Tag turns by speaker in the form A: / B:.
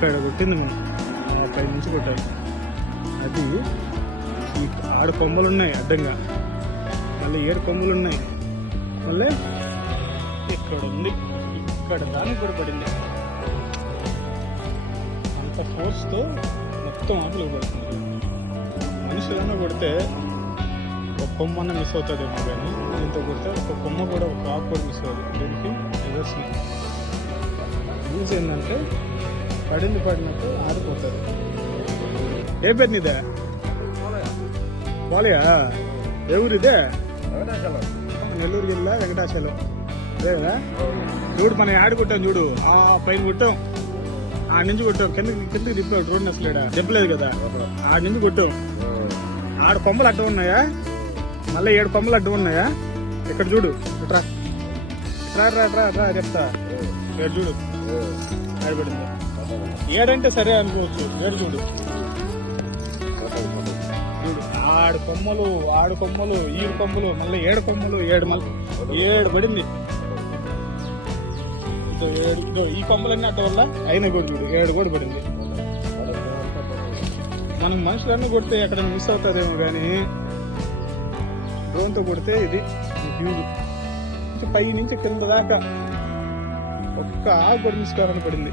A: కొట్టింది మేము. ఆ పై నుంచి కొట్టాలి అది ఈ ఆరు కొమ్మలు ఉన్నాయి అడ్డంగా. మళ్ళీ ఏడు కొమ్మలు ఉన్నాయి మళ్ళీ ఇక్కడ ఉంది ఇక్కడ దానికి కూడా పడింది. అంత ఫోర్స్తో మొత్తం ఆకులు పడుతుంది మనుషులన్నా కొడితే ఒక కొమ్మన్న మిస్ అవుతుందేమో కానీ దీంతో కొడితే ఒక కొమ్మ కూడా ఒక ఆకు కూడా మిస్ అవుతుంది దీనికి నిదర్శనం యూజ్ ఏంటంటే పడింది పడినట్టు ఆరిపోతుంది ఏ పేరు నీదే? పోలయా ఏ ఊరు ఇదే నెల్లూరు జిల్లా వెంకటాచలం. అదే కదా చూడు మనం ఆడి కొట్టాం చూడు. ఆ పైన కొట్టాం. ఆ నుంచి కొట్టాం. కిందకి కిందకి తిప్పాడు రోడ్డు అసలు ఈడ. దెబ్బలేదు కదా. ఆడ నుంచి కొట్టాం. ఆడ కొమ్మలు అడ్డం ఉన్నాయా? మళ్ళీ ఏడు కొమ్మలు అడ్డం ఉన్నాయా? ఇక్కడ చూడు. ఇట్రా రా. రా రా రా చెప్తా. చూడు. ఆడబడింది ఏడంటే సరే అనుకోవచ్చు. ఏడు చూడు. చూడు. ఆడు కొమ్మలు ఆడు కొమ్మలు ఈడు కొమ్మలు మళ్ళీ ఏడు కొమ్మలు ఏడు మళ్ళీ ఏడు పడింది. ఏడు ఈ కొమ్మలన్నీ అక్కడ వల్ల అయిన కూడా చూడు ఏడు కూడా పడింది. మనం మనుషులన్నీ కొడితే ఎక్కడ మిస్ అవుతుందేమో కానీ డ్రోన్తో కొడితే ఇది పై నుంచి కింద దాకా ఒక్క ఆవు కూడా మిస్ కావాలని పడింది.